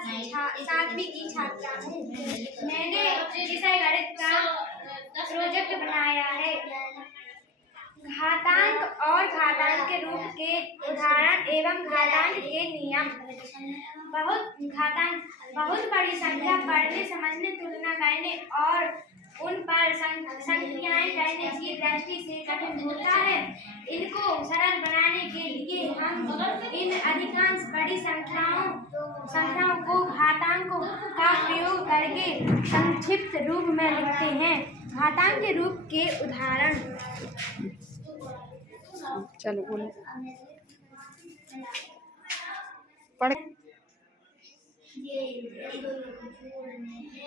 सातवीं की छात्रा हूँ। मैंने विषय गणित का प्रोजेक्ट बनाया है। घातांक और घातांक के रूप के उदाहरण एवं घातांक के नियम। बहुत बड़ी संख्या पढ़ने, समझने, तुलना करने और उन पर संख्याएं करने की दृष्टि से कठिन होता है। इनको सरल बनाने के लिए हम इन अधिकांश बड़ी संख्याओं को घातांकों का प्रयोग करके संक्षिप्त रूप में लिखते हैं। घातांक के रूप के उदाहरण। चलो बोलो। पढ़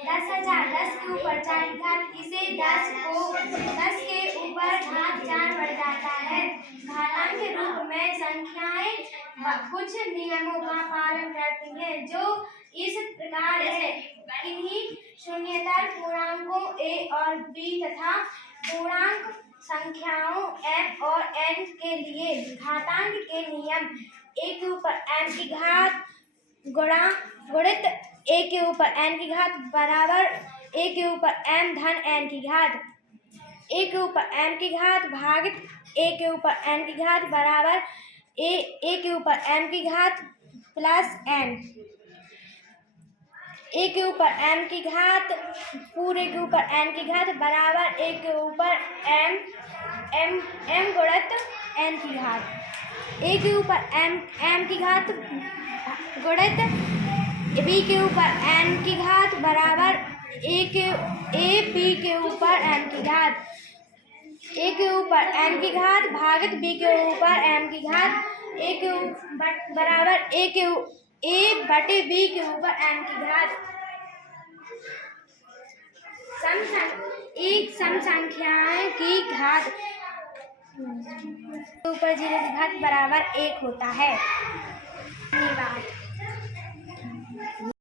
10,000 10 के ऊपर 4 की घात, इसे 10 के ऊपर घात 4 बढ़ जाता है। घातांक के रूप में संख्याएं कुछ नियमों का पालन करती हैं, जो इस प्रकार है। किन्हीं शून्येतर पूर्णांकों a और b तथा पूर्णांक संख्याओं m और n के लिए घातांक के नियम a के ऊपर m की घात गुणित a के ऊपर n की घात बराबर a के ऊपर m धन n की घात, a के ऊपर m की घात भागित a के ऊपर n की घात बराबर a के ऊपर m की घात प्लस n, a के ऊपर m की घात पूरे के ऊपर n की घात बराबर a के ऊपर m गुणित n की घात, a के ऊपर m की घात गुणित b के ऊपर n की घात बराबर a b के ऊपर m की घात, a के ऊपर m की घात भागित b के ऊपर m की घात बराबर a बटे b के ऊपर m की घात। एक सम संख्याएं की घात ऊपर 0 की घात बराबर 1 होता है। धन्यवाद।